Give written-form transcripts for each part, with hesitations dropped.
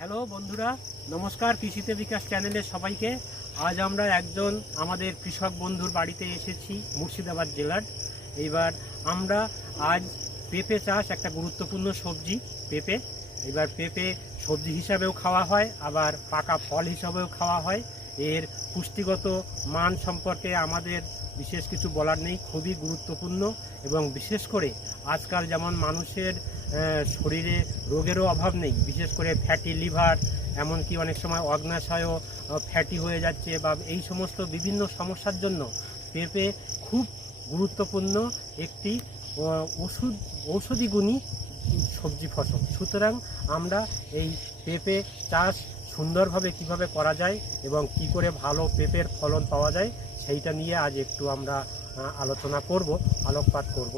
Hello বন্ধুরা, নমস্কার। কৃষিতে বিকাশ চ্যানেলে সবাইকে। আজ আমরা একজন আমাদের কৃষক বন্ধুর বাড়িতে এসেছি, মুর্শিদাবাদ জেলার। এইবার আমরা আজ পেঁপে চাষ, একটা গুরুত্বপূর্ণ সবজি পেঁপে। এবার পেঁপে সবজি হিসাবেও খাওয়া হয়, আবার পাকা ফল হিসাবেও খাওয়া হয়। এর পুষ্টিগত মান সম্পর্কে আমাদের বিশেষ কিছু বলার নেই, খুবই গুরুত্বপূর্ণ। এবং বিশেষ করে আজকাল যেমন মানুষের শরীরে রোগেরও অভাব নেই, বিশেষ করে ফ্যাটি লিভার, এমনকি অনেক সময় অগ্নাশয়ও ফ্যাটি হয়ে যাচ্ছে, বা এই সমস্ত বিভিন্ন সমস্যার জন্য পেঁপে খুব গুরুত্বপূর্ণ একটি ঔষধি গুণী সবজি ফসল। সুতরাং আমরা এই পেঁপে চাষ সুন্দরভাবে কিভাবে করা যায় এবং কি করে ভালো পেঁপের ফলন পাওয়া যায়, সেইটা নিয়ে আজ একটু আমরা আলোচনা করব, আলোকপাত করব।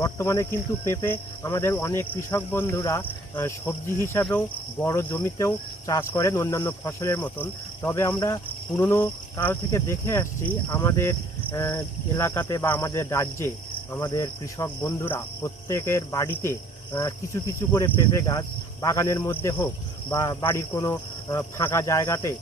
বর্তমানে কিন্তু পেঁপে আমাদের অনেক কৃষক বন্ধুরা সবজি হিসাবেও বড় জমিতেও চাষ করেন অন্যান্য ফসলের মতন। তবে আমরা পুরনো কাল থেকে দেখে আসছি আমাদের এলাকাতে বা আমাদের রাজ্যে আমাদের কৃষক বন্ধুরা প্রত্যেকের বাড়িতে কিছু কিছু করে পেঁপে গাছ বাগানের মধ্যে হোক বা বাড়ির কোনো ফাঁকা জায়গাতে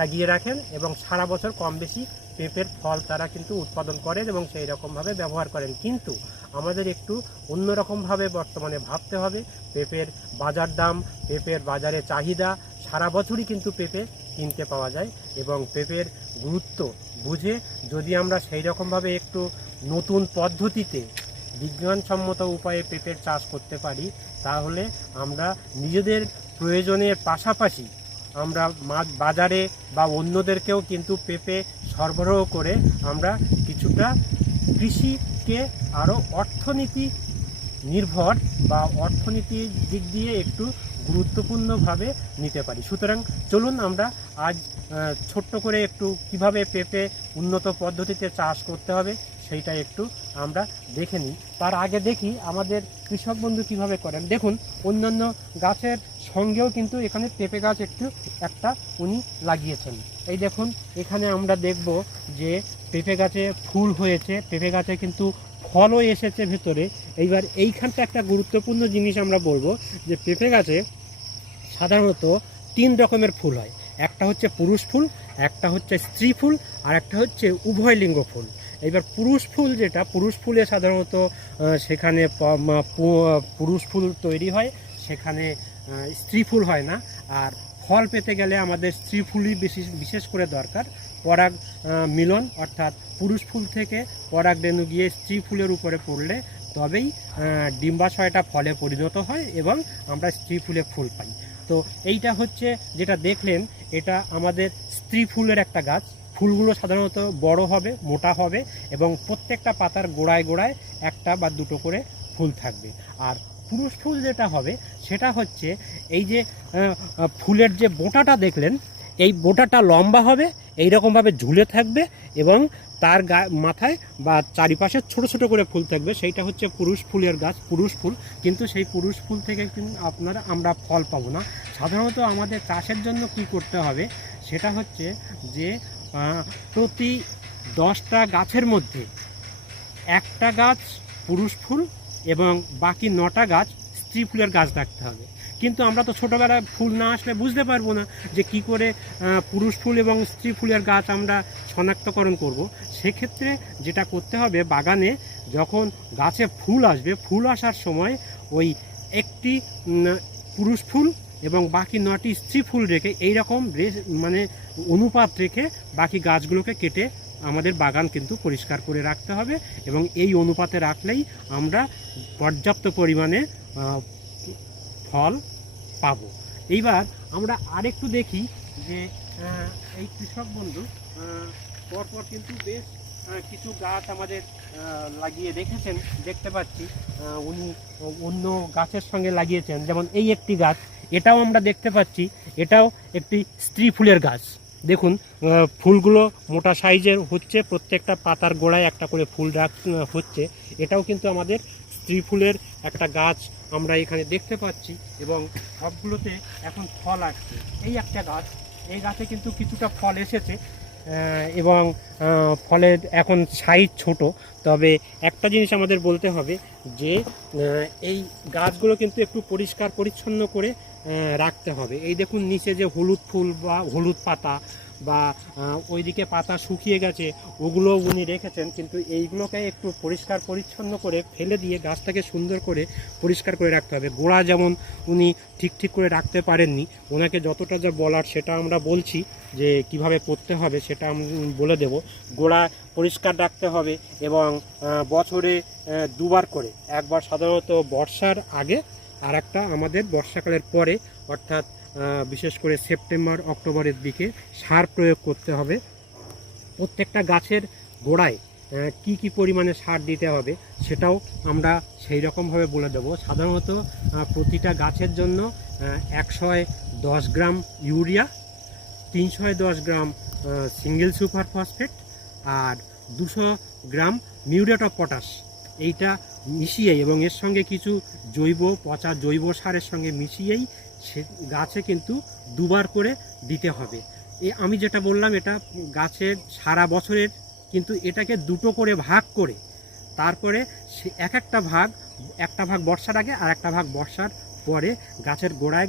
লাগিয়ে রাখেন, এবং সারা বছর কম বেশি পেঁপের ফল তারা কিন্তু উৎপাদন করেন এবং সেই রকমভাবে ব্যবহার করেন। কিন্তু আমাদের একটু অন্যরকমভাবে বর্তমানে ভাবতে হবে। পেঁপের বাজার দাম, পেঁপের বাজারে চাহিদা, সারা বছরই কিন্তু পেঁপে কিনতে পাওয়া যায়। এবং পেঁপের গুরুত্ব বুঝে যদি আমরা সেই রকমভাবে একটু নতুন পদ্ধতিতে বিজ্ঞানসম্মত উপায়ে পেঁপের চাষ করতে পারি, তাহলে আমরা নিজেদের প্রয়োজনের পাশাপাশি আমরা বাজারে বা অন্যদেরকেও কিন্তু পেঁপে সরবরাহ করে আমরা কিছুটা কৃষিকে আরও অর্থনীতি নির্ভর বা অর্থনীতির দিক দিয়ে একটু গুরুত্বপূর্ণভাবে নিতে পারি। সুতরাং চলুন আমরা আজ ছোট্ট করে একটু কিভাবে পেঁপে উন্নত পদ্ধতিতে চাষ করতে হবে সেইটা একটু আমরা দেখে নিই। তার আগে দেখি আমাদের কৃষক বন্ধু কিভাবে করেন। দেখুন, অন্যান্য গাছের সঙ্গেও কিন্তু এখানে পেঁপে গাছ একটা উনি লাগিয়েছেন। এই দেখুন, এখানে আমরা দেখব যে পেঁপে গাছে ফুল হয়েছে, পেঁপে গাছে কিন্তু ফলও এসেছে ভেতরে। এইবার এইখানটা একটা গুরুত্বপূর্ণ জিনিস আমরা বলবো যে পেঁপে গাছে সাধারণত 3 রকমের ফুল হয়। একটা হচ্ছে পুরুষ ফুল, একটা হচ্ছে স্ত্রী ফুল, আর একটা হচ্ছে উভয় লিঙ্গ ফুল। এবার পুরুষ ফুল, যেটা পুরুষ ফুলে সাধারণত সেখানে পুরুষ ফুল তৈরি হয়, সেখানে স্ত্রী ফুল হয় না। আর ফল পেতে গেলে আমাদের স্ত্রী ফুলই বিশেষ করে দরকার। পরাগ মিলন, অর্থাৎ পুরুষ ফুল থেকে পরাগ রেণু গিয়ে স্ত্রী ফুলের উপরে পড়লে তবেই ডিম্বাশয়টা ফলে পরিণত হয় এবং আমরা স্ত্রী ফুলে ফুল পাই। তো এইটা হচ্ছে যেটা দেখলেন, এটা আমাদের স্ত্রী ফুলের একটা গাছ। ফুলগুলো সাধারণত বড় হবে, মোটা হবে, এবং প্রত্যেকটা পাতার গোড়ায় গোড়ায় একটা বা দুটো করে ফুল থাকবে। আর পুরুষ ফুল যেটা হবে সেটা হচ্ছে এই যে ফুলের যে বোঁটাটা দেখলেন, এই বোঁটাটা লম্বা হবে, এইরকমভাবে ঝুলে থাকবে, এবং তার মাথায় বা চারিপাশে ছোট ছোট করে ফুল থাকবে। সেইটা হচ্ছে পুরুষ ফুলের গাছ, পুরুষ ফুল। কিন্তু সেই পুরুষ ফুল থেকে কিন্তু আমরা ফল পাবো না। সাধারণত আমাদের চাষের জন্য কি করতে হবে সেটা হচ্ছে যে প্রতি 10টা গাছের মধ্যে একটা গাছ পুরুষ ফুল এবং বাকি 9টা গাছ স্ত্রী ফুলের গাছ রাখতে হবে। কিন্তু আমরা তো ছোটোবেলায় ফুল না আসলে বুঝতে পারবো না যে কি করে পুরুষ ফুল এবং স্ত্রী ফুলের গাছ আমরা শনাক্তকরণ করব। সেক্ষেত্রে যেটা করতে হবে, বাগানে যখন গাছে ফুল আসবে, ফুল আসার সময় ওই একটি পুরুষ ফুল এবং বাকি 9টি স্ত্রী ফুল রেখে এইরকম মানে অনুপাত রেখে বাকি গাছগুলোকে কেটে আমাদের বাগান কিন্তু পরিষ্কার করে রাখতে হবে, এবং এই অনুপাতে রাখলেই আমরা পর্যাপ্ত পরিমাণে ফল পাব। এইবার আমরা আরেকটু দেখি যে এই কৃষক বন্ধু পরপর কিন্তু বেশ কিছু গাছ আমাদের লাগিয়ে রেখেছেন, দেখতে পাচ্ছি। উনি অন্য গাছের সঙ্গে লাগিয়েছেন, যেমন এই একটি গাছ, এটাও আমরা দেখতে পাচ্ছি, এটাও একটি স্ত্রী ফুলের গাছ। দেখুন, ফুলগুলো মোটা সাইজের হচ্ছে, প্রত্যেকটা পাতার গোড়ায় একটা করে ফুল হচ্ছে। এটাও কিন্তু আমাদের স্ত্রী ফুলের একটা গাছ আমরা এখানে দেখতে পাচ্ছি, এবং সবগুলোতে এখন ফল আসছে। এই একটা গাছ, এই গাছে কিন্তু কিছুটা ফল এসেছে, এবং ফলের এখন সাইজ ছোট। তবে একটা জিনিস আমাদের বলতে হবে যে এই গাছগুলো কিন্তু একটু পরিষ্কার পরিচ্ছন্ন করে রাখতে হবে। এই দেখুন নিচে যে হলুদ ফুল বা হলুদ পাতা বা ওইদিকে পাতা শুকিয়ে গেছে, ওগুলো উনি রেখেছেন, কিন্তু এইগুলোকে একটু পরিষ্কার পরিচ্ছন্ন করে ফেলে দিয়ে গাছটাকে সুন্দর করে পরিষ্কার করে রাখতে হবে। গোড়া যেমন উনি ঠিক করে রাখতে পারেননি, ওনাকে যতটা যা বলার সেটা আমরা বলছি, যে কিভাবে করতে হবে সেটা আমি বলে দেব। গোড়া পরিষ্কার রাখতে হবে এবং বছরে দুবার করে, একবার সাধারণত বর্ষার আগে আর একটা আমাদের বর্ষাকালের পরে, অর্থাৎ বিশেষ করে সেপ্টেম্বর অক্টোবরের দিকে সার প্রয়োগ করতে হবে। প্রত্যেকটা গাছের গোড়ায় কি পরিমাণে সার দিতে হবে সেটাও আমরা সেই রকমভাবে বলে দেবো। সাধারণত প্রতিটা গাছের জন্য 110 gram urea, 310 gram single super phosphate আর 200 গ্রাম মিউরেট অফ পটাশ, এইটা মিশিয়েই এবং এর সঙ্গে কিছু পচা জৈব সারের সঙ্গে মিশিয়েই সে গাছে কিন্তু দুবার করে দিতে হবে। আমি যেটা বললাম এটা গাছের সারা বছরের, কিন্তু এটাকে দুটো করে ভাগ করে তারপরে একটা ভাগ বর্ষার আগে আর একটা ভাগ বর্ষার পরে গাছের গোড়ায়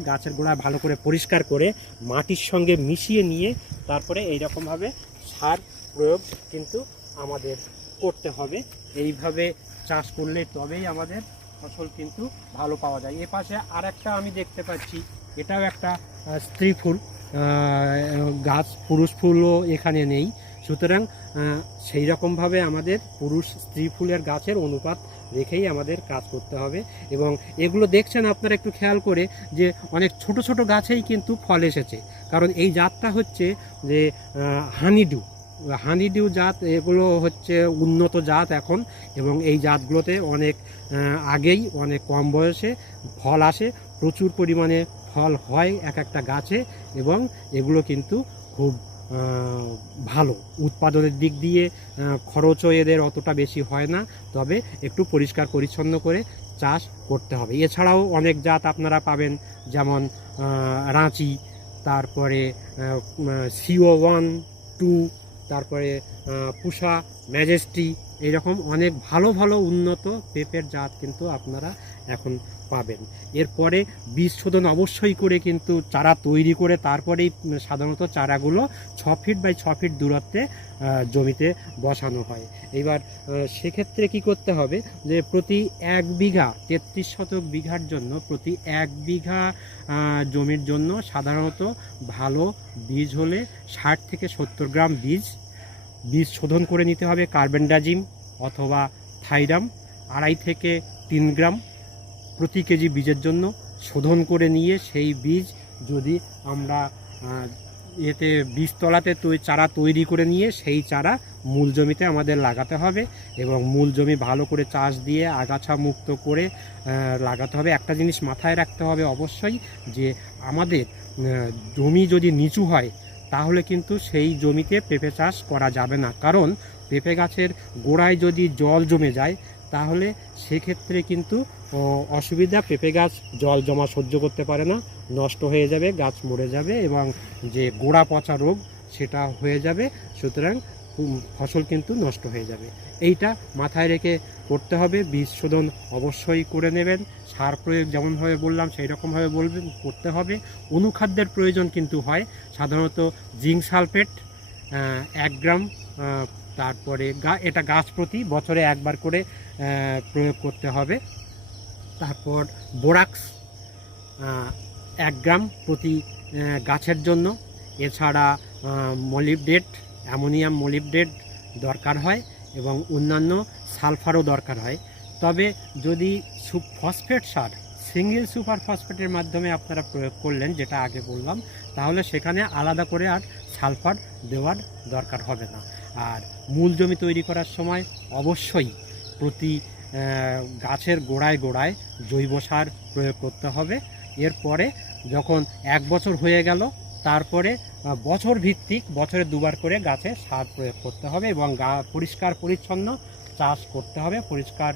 ভালো করে পরিষ্কার করে মাটির সঙ্গে মিশিয়ে নিয়ে তারপরে এইরকমভাবে সার প্রয়োগ কিন্তু আমাদের করতে হবে। এইভাবে চাষ করলে তবেই আমাদের ফসল কিন্তু ভালো পাওয়া যায়। এ পাশে আর একটা আমি দেখতে পাচ্ছি, এটাও একটা স্ত্রী ফুল গাছ, পুরুষ ফুলও এখানে নেই, সুতরাং সেই রকমভাবে আমাদের পুরুষ স্ত্রী ফুলের গাছের অনুপাত রেখেই আমাদের কাজ করতে হবে। এবং এগুলো দেখছেন আপনারা একটু খেয়াল করে যে অনেক ছোট গাছেই কিন্তু ফল এসেছে, কারণ এই জাতটা হচ্ছে যে হানিডিউ জাত, এগুলো হচ্ছে উন্নত জাত এখন, এবং এই জাতগুলোতে অনেক আগেই অনেক কম বয়সে ফল আসে, প্রচুর পরিমাণে ফল হয় একটা গাছে, এবং এগুলো কিন্তু খুব ভালো উৎপাদনের দিক দিয়ে, খরচও এদের অতটা বেশি হয় না, তবে একটু পরিষ্কার পরিচ্ছন্ন করে চাষ করতে হবে। এছাড়াও অনেক জাত আপনারা পাবেন, যেমন রাঁচি, তারপরে CO1, 2, তারপরে পুষা, ম্যাজেস্টি, এরকম অনেক ভালো উন্নত পেঁপের জাত কিন্তু আপনারা এখন পাবেন। এরপরে বীজ শোধন অবশ্যই করে কিন্তু চারা তৈরি করে তারপরেই সাধারণত চারাগুলো 6 ফিট বাই 6 ফিট দূরত্বে জমিতে বসানো হয়। এবার সেক্ষেত্রে কি করতে হবে, যে প্রতি 1 বিঘা 33 শতক বিঘার জন্য, প্রতি 1 বিঘা জমির জন্য সাধারণত ভালো বীজ হলে 60 থেকে 70 গ্রাম বীজ শোধন করে নিতে হবে। কার্বেন্ডাজিম অথবা থাইরাম 2.5 থেকে 3 গ্রাম প্রতি কেজি বীজের জন্য শোধন করে নিয়ে সেই বীজ যদি আমরা এতে বীজতলাতে চারা তৈরি করে নিয়ে সেই চারা মূল জমিতে আমাদের লাগাতে হবে, এবং মূল জমি ভালো করে চাষ দিয়ে আগাছা মুক্ত করে লাগাতে হবে। একটা জিনিস মাথায় রাখতে হবে অবশ্যই, যে আমাদের জমি যদি নিচু হয় তাহলে কিন্তু সেই জমিতে পেঁপে চাষ করা যাবে না, কারণ পেঁপে গাছের গোড়ায় যদি জল জমে যায় তাহলে সেক্ষেত্রে কিন্তু অসুবিধা, পেঁপে গাছ জল জমা সহ্য করতে পারে না, নষ্ট হয়ে যাবে, গাছ মরে যাবে, এবং যে গোড়া পচা রোগ সেটা হয়ে যাবে, সুতরাং ফসল কিন্তু নষ্ট হয়ে যাবে। এইটা মাথায় রেখে করতে হবে। বীজ শোধন অবশ্যই করে নেবেন, সার প্রয়োগ যেমনভাবে বললাম সেই রকমভাবে করতে হবে। অনুখাদ্যের প্রয়োজন কিন্তু হয়, সাধারণত জিঙ্ক সালফেট 1 গ্রাম, তারপরে এটা গাছ প্রতি বছরে একবার করে প্রয়োগ করতে হবে। তারপর বোরাক্স 1 গ্রাম প্রতি গাছের জন্য। এছাড়া মলিবডেট, অ্যামোনিয়াম মলিবডেট দরকার হয়, এবং অন্যান্য সালফারও দরকার হয়। তবে যদি ফসফেট সার সিঙ্গেল সুপার ফসফেটের মাধ্যমে আপনারা প্রয়োগ করলেন, যেটা আগে বললাম, তাহলে সেখানে আলাদা করে আর সালফার দেওয়ার দরকার হবে না। আর মূল জমি তৈরি করার সময় অবশ্যই প্রতি গাছের গোড়ায় জৈব সার প্রয়োগ করতে হবে। এরপরে যখন 1 বছর হয়ে গেল, তারপরে বছর ভিত্তিক বছরে 2বার করে গাছে সার প্রয়োগ করতে হবে, এবং পরিষ্কার পরিচ্ছন্ন চাষ করতে হবে, পরিষ্কার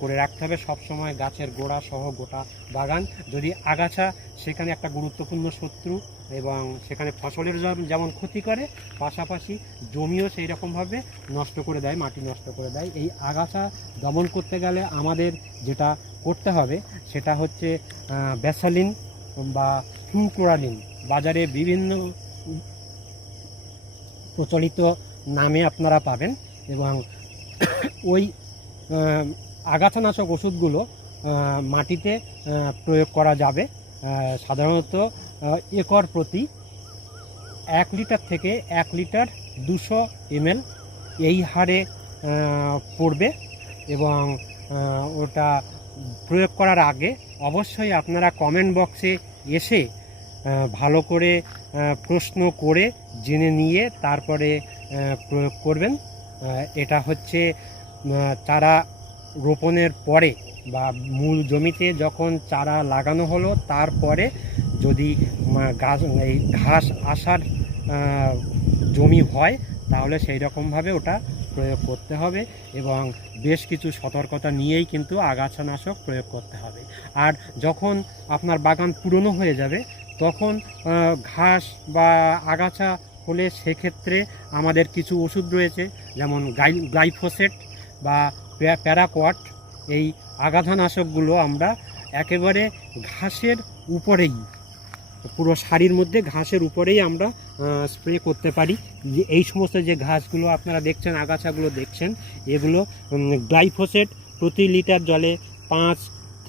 করে রাখতে হবে সবসময় গাছের গোড়া সহ গোটা বাগান। যদি আগাছা সেখানে একটা গুরুত্বপূর্ণ শত্রু, এবং সেখানে ফসলের যেমন ক্ষতি করে, পাশাপাশি জমিও সেই রকমভাবে নষ্ট করে দেয়, মাটি নষ্ট করে দেয়। এই আগাছা দমন করতে গেলে আমাদের যেটা করতে হবে সেটা হচ্ছে ব্যাসালিন বা ফ্লুক্লোরালিন বাজারে বিভিন্ন প্রচলিত নামে আপনারা পাবেন, এবং ওই আগাছানাশক ওষুধগুলো মাটিতে প্রয়োগ করা যাবে। সাধারণত একর প্রতি 1 লিটার থেকে 1 লিটার 200 ml এই হারে পড়বে, এবং ওটা প্রয়োগ করার আগে অবশ্যই আপনারা কমেন্ট বক্সে এসে ভালো করে প্রশ্ন করে জেনে নিয়ে তারপরে প্রয়োগ করবেন। এটা হচ্ছে চারা রোপণের পরে বা মূল জমিতে যখন চারা লাগানো হলো তারপরে যদি এই ঘাস আসার জমি হয় তাহলে সেই রকমভাবে ওটা প্রয়োগ করতে হবে, এবং বেশ কিছু সতর্কতা নিয়েই কিন্তু আগাছানাশক প্রয়োগ করতে হবে। আর যখন আপনার বাগান পুরনো হয়ে যাবে তখন ঘাস বা আগাছা হলে সেক্ষেত্রে আমাদের কিছু ওষুধ রয়েছে, যেমন গ্লাইফোসেট বা প্যারাকোয়াট। এই আগাছানাশকগুলো আমরা একেবারে ঘাসের উপরেই, পুরো সারির মধ্যে ঘাসের উপরেই আমরা স্প্রে করতে পারি। যে এই সমস্ত যে ঘাসগুলো আপনারা দেখছেন, আগাছাগুলো দেখছেন, এগুলো গ্লাইফোসেট প্রতি লিটার জলে 5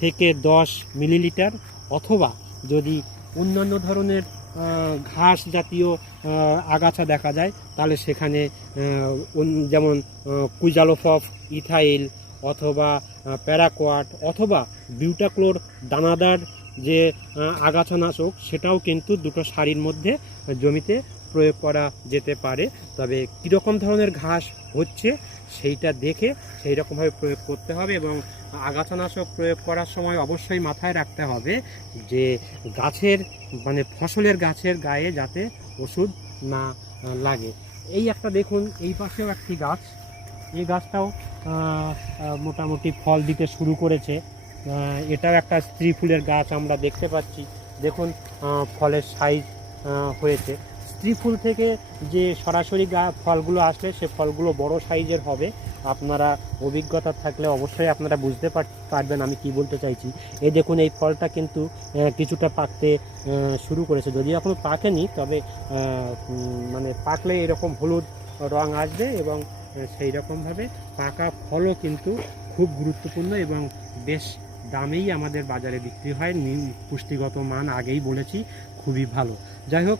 থেকে 10 মিলিলিটার, অথবা যদি অন্যান্য ধরনের ঘাস জাতীয় আগাছা দেখা যায় তাহলে সেখানে যেমন কুইজালোফফ, ইথাইল অথবা প্যারাকোয়াট অথবা বিউটাক্লোর দানাদার যে আগাছানাশক সেটাও কিন্তু দুটো সারির মধ্যে জমিতে প্রয়োগ করা যেতে পারে। তবে কীরকম ধরনের ঘাস হচ্ছে সেইটা দেখে সেই রকমভাবে প্রয়োগ করতে হবে, এবং আগাছানাশক প্রয়োগ করার সময় অবশ্যই মাথায় রাখতে হবে যে গাছের মানে ফসলের গাছের গায়ে যাতে ওষুধ না লাগে। এই একটা দেখুন, এই পাশেও একটি গাছ, এই গাছটাও মোটামুটি ফল দিতে শুরু করেছে। এটাও একটা স্ত্রী ফুলের গাছ আমরা দেখতে পাচ্ছি। দেখুন ফলের সাইজ হয়েছে। স্ত্রী ফুল থেকে যে সরাসরি ফলগুলো আসলে সে ফলগুলো বড় সাইজের হবে। আপনারা অভিজ্ঞতা থাকলে অবশ্যই আপনারা বুঝতে পারবেন আমি কি বলতে চাইছি। এই দেখুন এই ফলটা কিন্তু কিছুটা পাকতে শুরু করেছে, যদিও এখনও পাকেনি, তবে মানে পাকলে এরকম হলুদ রং আসবে, এবং সেই রকমভাবে পাকা ফলও কিন্তু খুব গুরুত্বপূর্ণ এবং বেশ দামেই আমাদের বাজারে বিক্রি হয়। পুষ্টিগত মান আগেই বলেছি খুবই ভালো। যাই হোক,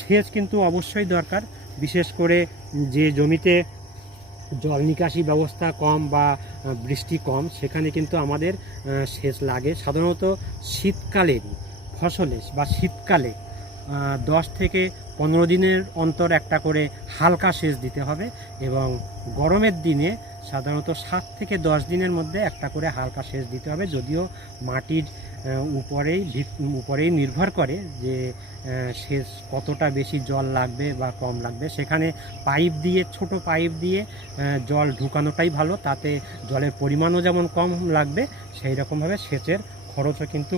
সেচ কিন্তু অবশ্যই দরকার, বিশেষ করে যে জমিতে জল নিকাশি ব্যবস্থা কম বা বৃষ্টি কম সেখানে কিন্তু আমাদের সেচ লাগে। সাধারণত শীতকালে ফসলে বা শীতকালে 10 থেকে 15 দিনের অন্তর একটা করে হালকা সেচ দিতে হবে, এবং গরমের দিনে সাধারণত 7 থেকে 10 দিনের মধ্যে একটা করে হালকা সেচ দিতে হবে। যদিও মাটির উপরেই নির্ভর করে যে সেচ কতটা বেশি জল লাগবে বা কম লাগবে। সেখানে পাইপ দিয়ে, ছোট পাইপ দিয়ে জল ঢুকানোটাই ভালো, তাতে জলের পরিমাণও যেমন কম লাগবে সেই রকমভাবে সেচের খরচও কিন্তু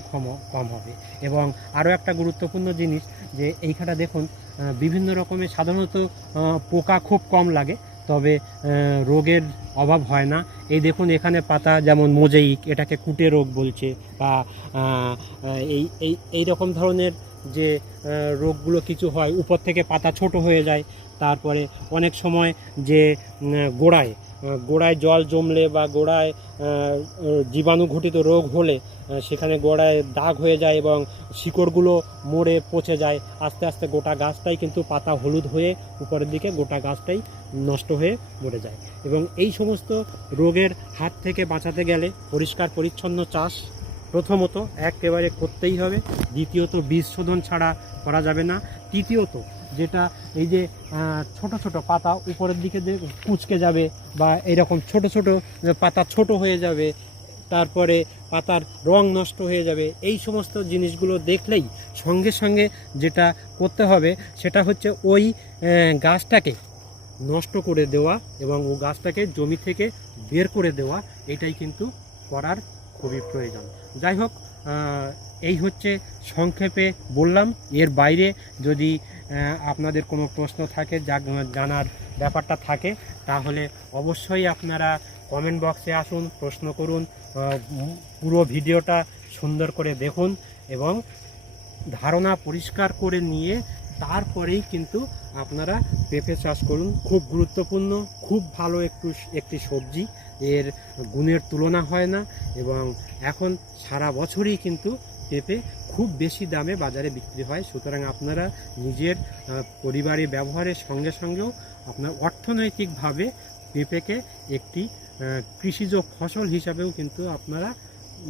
কম হবে। এবং আরও একটা গুরুত্বপূর্ণ জিনিস যে এইখানটা দেখুন বিভিন্ন রকমের সাধারণত পোকা খুব কম লাগে, তবে রোগের অভাব হয় না। এই দেখুন এখানে পাতা যেমন মোজাইক, এটাকে কুটে রোগ বলছে, বা এই রকম ধরনের যে রোগগুলো কিছু হয়, উপর থেকে পাতা ছোট হয়ে যায়। তারপরে অনেক সময় যে গোড়ায় জল জমলে বা গোড়ায় জীবাণু ঘটিত রোগ হলে সেখানে গোড়ায় দাগ হয়ে যায় এবং শিকড়গুলো মরে পচে যায়। আস্তে আস্তে গোটা গাছটাই কিন্তু পাতা হলুদ হয়ে উপরের দিকে গোটা গাছটাই নষ্ট হয়ে মরে যায়। এবং এই সমস্ত রোগের হাত থেকে বাঁচাতে গেলে পরিষ্কার পরিচ্ছন্ন চাষ প্রথমত একেবারে করতেই হবে। দ্বিতীয়ত বীজ শোধন ছাড়া করা যাবে না। তৃতীয়ত যেটা এই যে ছোট ছোট পাতা উপরের দিকে কুঁচকে যাবে বা এরকম ছোট ছোট পাতা ছোট হয়ে যাবে, তারপরে পাতার রং নষ্ট হয়ে যাবে, এই সমস্ত জিনিসগুলো দেখলেই সঙ্গে সঙ্গে যেটা করতে হবে সেটা হচ্ছে ওই গাছটাকে নষ্ট করে দেওয়া এবং ও গাছটাকে জমি থেকে বের করে দেওয়া, এটাই কিন্তু করার খুবই প্রয়োজন। যাই হোক, এই হচ্ছে সংক্ষেপে বললাম। এর বাইরে যদি আপনাদের কোনো প্রশ্ন থাকে, জানার ব্যাপারটা থাকে, তাহলে অবশ্যই আপনারা কমেন্ট বক্সে আসুন, প্রশ্ন করুন, পুরো ভিডিওটা সুন্দর করে দেখুন এবং ধারণা পরিষ্কার করে নিয়ে তারপরেই কিন্তু আপনারা পেঁপে চাষ করুন। খুব গুরুত্বপূর্ণ, খুব ভালো একটি সবজি, এর গুণের তুলনা হয় না এবং এখন সারা বছরই কিন্তু পেঁপে খুব বেশি দামে বাজারে বিক্রি হয়। সুতরাং আপনারা নিজের পরিবারে ব্যবহারের সঙ্গে সঙ্গেও আপনার অর্থনৈতিকভাবে পেঁপেকে একটি কৃষিজ ফসল হিসাবেও কিন্তু আপনারা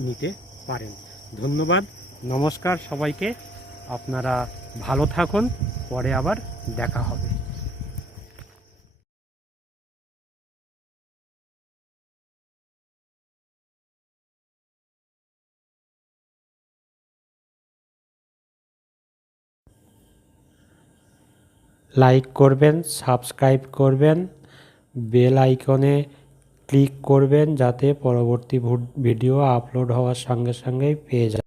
নিতে পারেন। ধন্যবাদ, নমস্কার সবাইকে। আপনারা ভালো থাকুন, পরে আবার দেখা হবে। লাইক করবেন, সাবস্ক্রাইব করবেন, বেল আইকনে ক্লিক করবেন যাতে পরবর্তী ভিডিও আপলোড হওয়ার সঙ্গে সঙ্গেই পেয়ে যান।